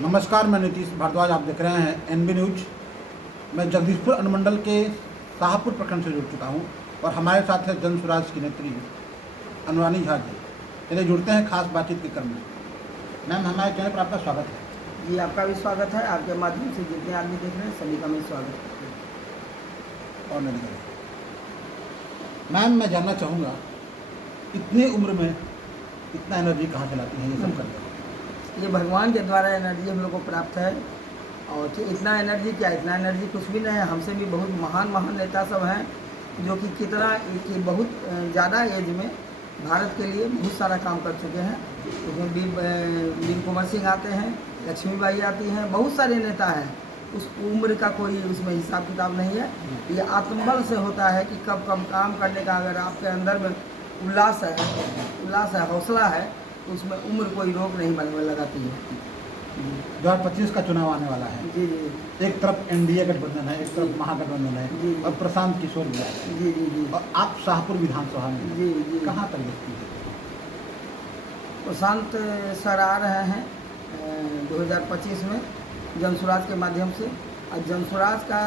नमस्कार, मैं नीतीश भारद्वाज। आप देख रहे हैं एनबी न्यूज। मैं जगदीशपुर अनुमंडल के शाहपुर प्रखंड से जुड़ चुका हूं और हमारे साथ है जन स्वराज की नेत्री अनुरानी झा जी। चलिए जुड़ते हैं खास बातचीत के क्रम में। मैम, हमारे चैनल पर आपका स्वागत है। जी, आपका भी स्वागत है। आपके माध्यम से जितने आदमी देख रहे हैं सभी का मैं स्वागत करता हूँ। और नहीं करें मैम, मैं जानना चाहूँगा, इतनी उम्र में इतना एनर्जी कहाँ से लाती हैं ये सब करके? ये भगवान के द्वारा एनर्जी हम लोग को प्राप्त है। और कि इतना एनर्जी क्या, इतना एनर्जी कुछ भी नहीं है। हमसे भी बहुत महान महान नेता सब हैं जो कि कि बहुत ज़्यादा एज में भारत के लिए बहुत सारा काम कर चुके हैं। उसमें वीर कुंवर सिंह आते हैं, लक्ष्मीबाई आती हैं, बहुत सारे नेता हैं। उस उम्र का कोई उसमें हिसाब किताब नहीं है। ये आत्मबल से होता है कि कब कब काम करने का अगर आपके अंदर में उल्लास है, हौसला है, तो उसमें उम्र कोई रोक नहीं बनने लगाती है। 2025 का चुनाव आने वाला है। जी जी। एक तरफ एनडीए गठबंधन है, एक तरफ महागठबंधन है जी। और प्रशांत किशोर भी आए हैं। जी जी जी। और आप शाहपुर विधानसभा में जी जी। कहाँ तक देखती हैं? प्रशांत सर आ रहे हैं 2025 में जनसुराज के माध्यम से। और जनसुराज का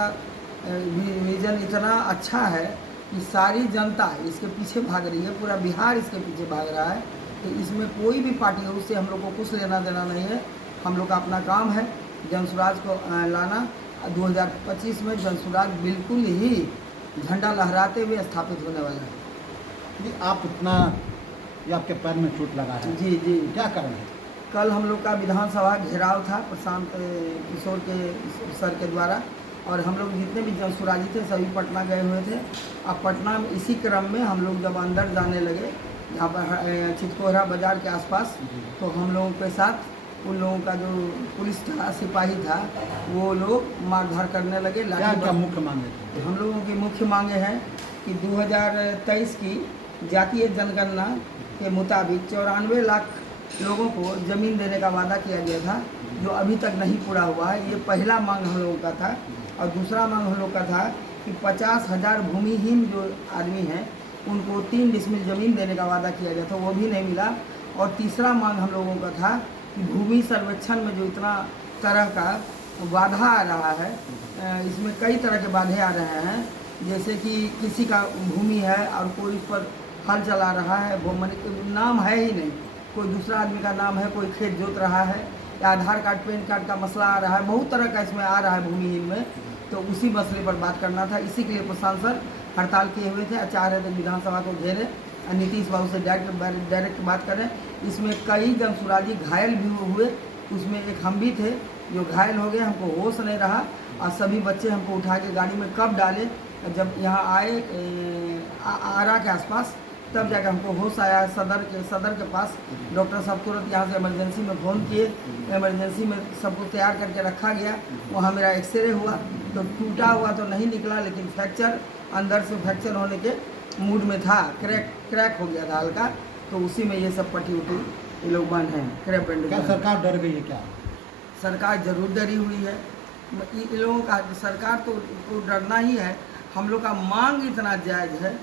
विजन इतना अच्छा है कि सारी जनता इसके पीछे भाग रही है, पूरा बिहार इसके पीछे भाग रहा है। तो इसमें कोई भी पार्टी हो, उससे हम लोग को कुछ लेना देना नहीं है। हम लोग का अपना काम है जनसुराज को लाना। 2025 में जनसुराज बिल्कुल ही झंडा लहराते हुए स्थापित होने वाला है। जी, आप इतना, ये आपके पैर में चोट लगा है, जी जी। क्या कारण है? कल हम लोग का विधानसभा घेराव था प्रशांत किशोर के सर के द्वारा, और हम लोग जितने भी जनसुराजी थे सभी पटना गए हुए थे। अब पटना में इसी क्रम में हम लोग जब अंदर जाने लगे, जहाँ पर चितकोहरा बाज़ार के आसपास, तो हम लोगों के साथ उन लोगों का जो पुलिस था, सिपाही था, वो लोग मारधार करने लगे। क्या मुख्य मांगे थे? हम लोगों की मुख्य मांगे हैं कि 2023 की जातीय जनगणना के मुताबिक 94 लाख लोगों को ज़मीन देने का वादा किया गया था, जो अभी तक नहीं पूरा हुआ है। ये पहला मांग हम लोगों का था। और दूसरा मांग हम लोग का था कि 50,000 भूमिहीन जो आदमी हैं उनको 3 डिसमिल ज़मीन देने का वादा किया गया था, वो भी नहीं मिला। और तीसरा मांग हम लोगों का था कि भूमि सर्वेक्षण में जो इतना तरह का बाधा आ रहा है, इसमें कई तरह के बाधे आ रहे हैं। जैसे कि किसी का भूमि है और कोई उस पर हल चला रहा है, वो नाम है ही नहीं, कोई दूसरा आदमी का नाम है, कोई खेत जोत रहा है, या आधार कार्ड पैन कार्ड का मसला आ रहा है, बहुत तरह का इसमें आ रहा है भूमिहीन में। तो उसी मसले पर बात करना था। इसी के लिए प्रशांत सर हड़ताल किए हुए थे, चाह रहे थे विधानसभा को घेरे, नीतीश बाबू से डायरेक्ट बात करें। इसमें कई जनसुराजी घायल भी हुए, उसमें एक हम भी थे जो घायल हो गए, हमको होश नहीं रहा। और सभी बच्चे हमको उठा के गाड़ी में कब डाले, जब यहाँ आए आरा के आसपास, तब जाकर हमको होश आया। सदर के पास डॉक्टर साहब तुरंत यहाँ से इमरजेंसी में फ़ोन किए, इमरजेंसी में सबको तैयार करके रखा गया। वहाँ मेरा एक्सरे हुआ तो टूटा हुआ तो नहीं निकला, लेकिन फ्रैक्चर, अंदर से फ्रैक्चर होने के मूड में था, क्रैक हो गया था हल्का। तो उसी में ये सब पट्टी उटी ये लोग बंद हैं, क्रैप बैंडेज। क्या सरकार डर गई है क्या? सरकार जरूर डरी हुई है। इन लोगों का सरकार तो डरना ही है। हम लोग का मांग इतना जायज़ है,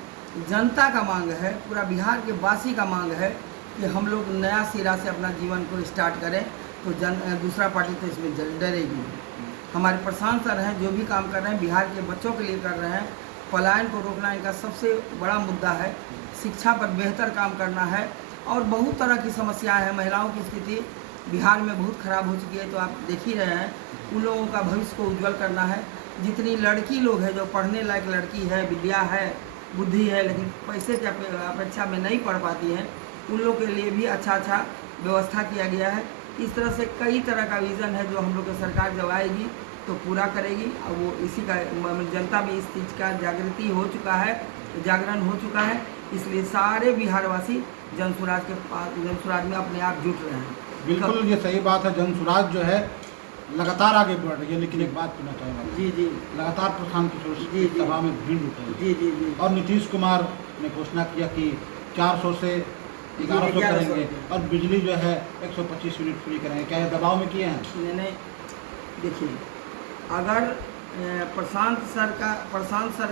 जनता का मांग है, पूरा बिहार के वासी का मांग है कि हम लोग नया सिरा से अपना जीवन को स्टार्ट करें। तो दूसरा पार्टी तो इसमें डरेगी। हमारे प्रशांत सर हैं, जो भी काम कर रहे हैं बिहार के बच्चों के लिए कर रहे हैं। पलायन को रोकना इनका सबसे बड़ा मुद्दा है। शिक्षा पर बेहतर काम करना है। और बहुत तरह की समस्याएं हैं। महिलाओं की स्थिति बिहार में बहुत ख़राब हो चुकी है, तो आप देख ही रहे हैं। उन लोगों का भविष्य को उज्जवल करना है। जितनी लड़की लोग हैं जो पढ़ने लायक लड़की है, विद्या है, बुद्धि है, लेकिन पैसे की अपेक्षा में नहीं पढ़ पाती हैं, उन लोग के लिए भी अच्छा व्यवस्था किया गया है। इस तरह से कई तरह का विज़न है जो हम लोग की सरकार जब आएगी तो पूरा करेगी। और वो इसी का जनता में इस चीज़ का जागृति हो चुका है, जागरण हो चुका है। इसलिए सारे बिहारवासी जनसुराज में अपने आप जुट रहे हैं। बिल्कुल, ये सही बात है। जनसुराज जो है लगातार आगे बढ़ रही है। लेकिन एक बात पूछना चाहूँगा। जी जी। लगातार प्रशांत किशोर जी, जी। सभा में भीड़ जुट रही है। जी जी जी। और नीतीश कुमार ने घोषणा किया कि 400 से 1100 करेंगे और बिजली जो है 125 यूनिट फ्री करेंगे। क्या ये दबाव में किए हैं? नहीं, देखिए, अगर प्रशांत सर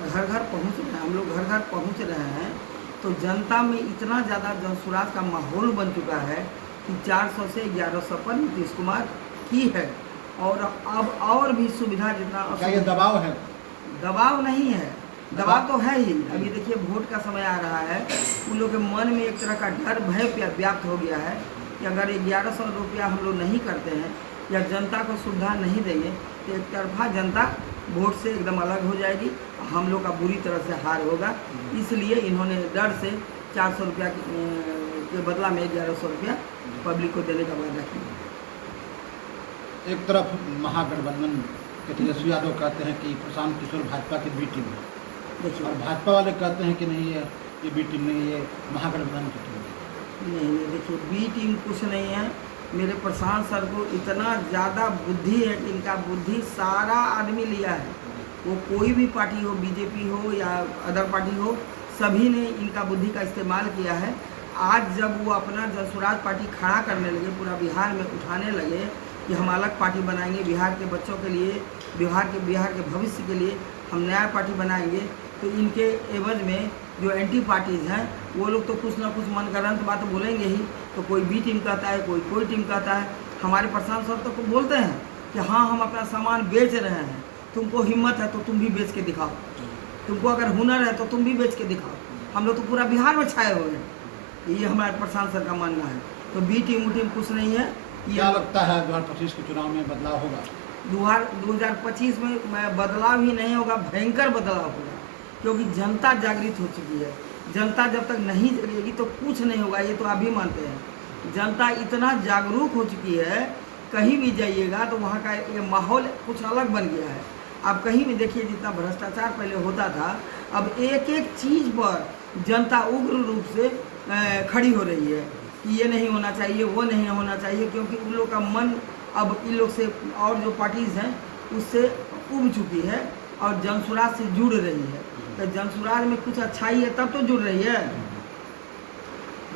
घर घर पहुंच रहे हैं, हम लोग घर घर पहुंच रहे हैं, तो जनता में इतना ज़्यादा जनसुराज का माहौल बन चुका है कि 400 से 1100 पर नीतीश कुमार की है। और अब और भी सुविधा जितना क्या ये दबाव है? दबाव नहीं है, दबाव तो है ही। अभी देखिए वोट का समय आ रहा है, उन लोग के मन में एक तरह का डर भय व्याप्त हो गया है कि अगर 1100 रुपया हम लोग नहीं करते हैं या जनता को सुविधा नहीं देंगे तो एक तरफा जनता वोट से एकदम अलग हो जाएगी, हम लोग का बुरी तरह से हार होगा। इसलिए इन्होंने डर से 400 रुपया के बदला में 1100 रुपया पब्लिक को देने का वादा किया। एक तरफ महागठबंधन के तेजस्वी यादव कहते हैं कि प्रशांत किशोर भाजपा की बी टीम है, देखिए और भाजपा वाले कहते हैं कि नहीं ये बी टीम नहीं, ये महागठबंधन की टीम है। नहीं, देखिए बी टीम कुछ नहीं है। मेरे प्रशांत सर को इतना ज़्यादा बुद्धि है कि इनका बुद्धि सारा आदमी लिया है। वो कोई भी पार्टी हो, बीजेपी हो या अदर पार्टी हो, सभी ने इनका बुद्धि का इस्तेमाल किया है। आज जब वो अपना जनसुराज पार्टी खड़ा करने लगे, पूरा बिहार में उठाने लगे कि हम अलग पार्टी बनाएंगे बिहार के बच्चों के लिए, बिहार के भविष्य के लिए हम नया पार्टी बनाएंगे, तो इनके एवज में जो एंटी पार्टीज़ हैं वो लोग तो कुछ ना कुछ मनगढ़ंत बात बोलेंगे ही। तो कोई बी टीम कहता है, कोई टीम कहता है। हमारे प्रशांत सर तो बोलते हैं कि हाँ हम अपना सामान बेच रहे हैं, तुमको हिम्मत है तो तुम भी बेच के दिखाओ, तुमको अगर हुनर है तो तुम भी बेच के दिखाओ। हम लोग तो पूरा बिहार में छाए हुए हैं, ये हमारे प्रशांत सर का मानना है। तो बी टीम कुछ नहीं है। क्या लगता है 2025 के चुनाव में बदलाव होगा? 2025 में बदलाव ही नहीं होगा, भयंकर बदलाव होगा, क्योंकि जनता जागृत हो चुकी है। जनता जब तक नहीं जगेगी तो कुछ नहीं होगा, ये तो आप भी मानते हैं। जनता इतना जागरूक हो चुकी है, कहीं भी जाइएगा तो वहाँ का ये माहौल कुछ अलग बन गया है। आप कहीं भी देखिए, जितना भ्रष्टाचार पहले होता था, अब एक एक चीज़ पर जनता उग्र रूप से खड़ी हो रही है कि ये नहीं होना चाहिए, वो नहीं होना चाहिए, क्योंकि उन लोग का मन अब इन लोग से और जो पार्टीज़ हैं उससे उब चुकी है और जनसुराज से जुड़ रही है। तो जनसुराज में कुछ अच्छाई है तब तो जुड़ रही है,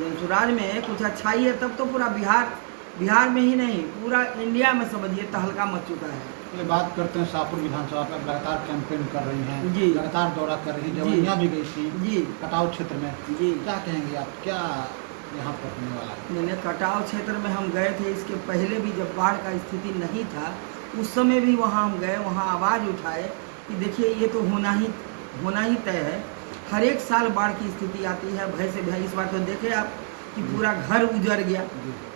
जनसुराज में कुछ अच्छाई है तब तो पूरा बिहार में ही नहीं पूरा इंडिया में समझिए तहलका मच चुका है। ये बात करते हैं शाहपुर विधानसभा का, लगातार कैंपेन कर रही हैं जी, लगातार दौरा कर रही हैं, जवनिया भी गई थी जी, कटाव क्षेत्र में जी। क्या कहेंगे आप, क्या यहाँ पर होने वाला है? मैंने कटाव क्षेत्र में हम गए थे, इसके पहले भी जब बाढ़ का स्थिति नहीं था उस समय भी वहाँ हम गए, वहाँ आवाज़ उठाए कि देखिए ये तो होना ही तय है। हर एक साल बाढ़ की स्थिति आती है, भय से भय। इस बार तो देखे आप कि पूरा घर उजड़ गया,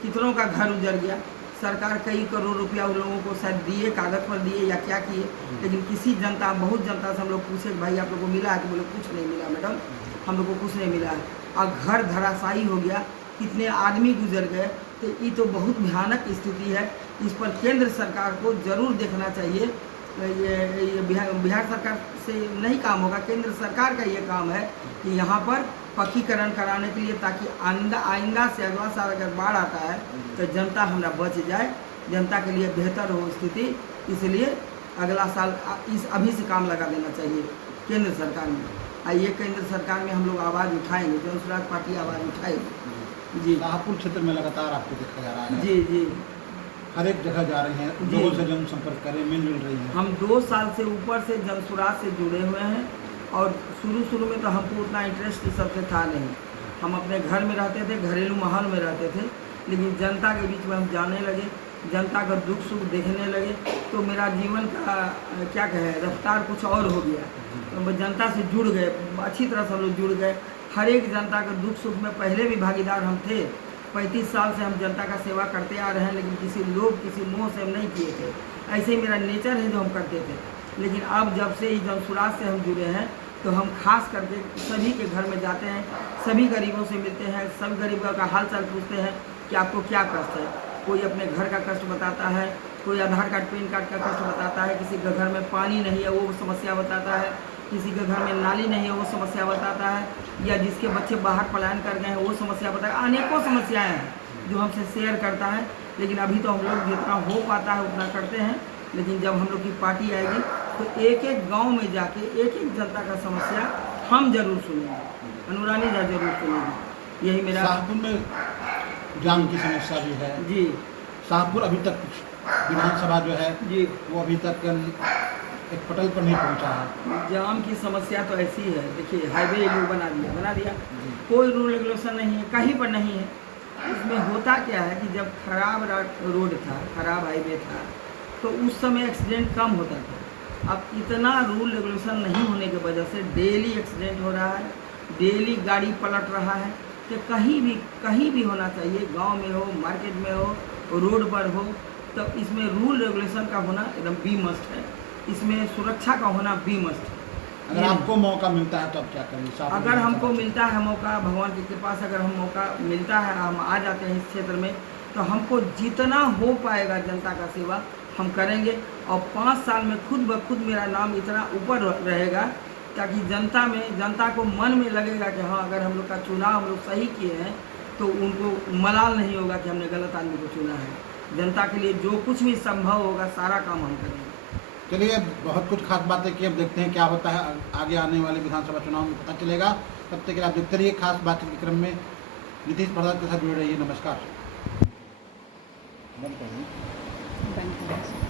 कितनों का घर उजड़ गया। सरकार कई करोड़ रुपया उन लोगों को शायद दिए, कागज़ पर दिए या क्या किए, लेकिन किसी जनता, बहुत जनता से हम लोग पूछे कि भाई आप लोग को मिला है? तो बोले कुछ नहीं मिला मैडम, हम लोग को कुछ नहीं मिला है। और घर धराशायी हो गया, कितने आदमी गुजर गए। तो ये तो बहुत भयानक स्थिति है। इस पर केंद्र सरकार को ज़रूर देखना चाहिए। ये बिहार सरकार से नहीं काम होगा, केंद्र सरकार का ये काम है कि यहाँ पर पक्कीकरण कराने के लिए, ताकि आइंदा से अगला साल अगर बाढ़ आता है तो जनता हमारा बच जाए, जनता के लिए बेहतर हो स्थिति। इसलिए अगला साल अभी से काम लगा देना चाहिए केंद्र सरकार में। आइए केंद्र सरकार में हम लोग आवाज़ उठाएंगे, जनसुराज पार्टी आवाज़ उठाएगी। जी, शाहपुर क्षेत्र में लगातार आपको देखा जा रहा है, जी, जी, हर एक जगह जा रही हैं, लोगों से जनसंपर्क करें, मिल रही हैं। हम 2 साल से ऊपर से जनसुराज से जुड़े हुए हैं और शुरू में तो हमको उतना इंटरेस्ट इस सबसे था नहीं। हम अपने घर में रहते थे, घरेलू माहौल में रहते थे, लेकिन जनता के बीच में हम जाने लगे, जनता का दुख सुख देखने लगे, तो मेरा जीवन का क्या कहें रफ्तार कुछ और हो गया। तो जनता से जुड़ गए, अच्छी तरह से हम लोग जुड़ गए। हर एक जनता के दुख सुख में पहले भी भागीदार हम थे। 35 साल से हम जनता का सेवा करते आ रहे हैं, लेकिन किसी मोह से हम नहीं किए थे। ऐसे ही मेरा नेचर है जो हम करते थे। लेकिन अब जब से ही जनसुराज से हम जुड़े हैं तो हम खास करके सभी के घर में जाते हैं, सभी गरीबों से मिलते हैं, सभी गरीबों का हाल चाल पूछते हैं कि आपको क्या कष्ट है। कोई अपने घर का कष्ट बताता है, कोई आधार कार्ड पैन कार्ड का कष्ट बताता है, किसी के घर में पानी नहीं है वो समस्या बताता है, किसी के घर में नाली नहीं है वो समस्या बताता है, या जिसके बच्चे बाहर पलायन कर गए हैं वो समस्या बताता है। अनेकों समस्याएं हैं जो हमसे शेयर करता है। लेकिन अभी तो हम लोग जितना हो पाता है उतना करते हैं, लेकिन जब हम लोग की पार्टी आएगी तो एक एक गांव में जाके एक एक जनता का समस्या हम जरूर सुनेंगे, अनुरानी जा जरूर सुनेंगे। यही मेरा। शाहपुर में जाम की समस्या भी है जी, शाहपुर अभी तक विधानसभा जो है जी, वो अभी तक एक पटल पर नहीं पहुंचा है। जाम की समस्या तो ऐसी है, देखिए हाईवे लोग बना दिया, कोई रूल रेगुलेशन नहीं है, कहीं पर नहीं है। इसमें होता क्या है कि जब खराब रोड था, खराब हाईवे था, तो उस समय एक्सीडेंट कम होता था। अब इतना रूल रेगुलेशन नहीं होने की वजह से डेली एक्सीडेंट हो रहा है, डेली गाड़ी पलट रहा है। कि कहीं भी होना चाहिए, गांव में हो, मार्केट में हो, रोड पर हो, तो इसमें रूल रेगुलेशन का होना एकदम बी मस्ट है। इसमें सुरक्षा का होना बी मस्ट है। अगर आपको मौका मिलता है तो आप क्या करेंगे? अगर हमको मिलता है मौका, भगवान की कृपा से अगर हम मौका मिलता है, हम आ जाते हैं इस क्षेत्र में, तो हमको जितना हो पाएगा जनता का सेवा हम करेंगे। और 5 साल में खुद ब खुद मेरा नाम इतना ऊपर रहेगा, ताकि जनता को मन में लगेगा कि हाँ, अगर हम लोग का चुनाव हम लोग सही किए हैं तो उनको मलाल नहीं होगा कि हमने गलत आदमी को चुना है। जनता के लिए जो कुछ भी संभव होगा सारा काम हम करेंगे। चलिए, बहुत कुछ खास बातें की, अब देखते हैं क्या होता है आगे आने वाले विधानसभा चुनाव में, पता चलेगा। तब तक के लिए आप देखते रहिए खास बातचीत के क्रम में नीतीश भारद्वाज के साथ जुड़े रहिए। नमस्कार। बंद करें।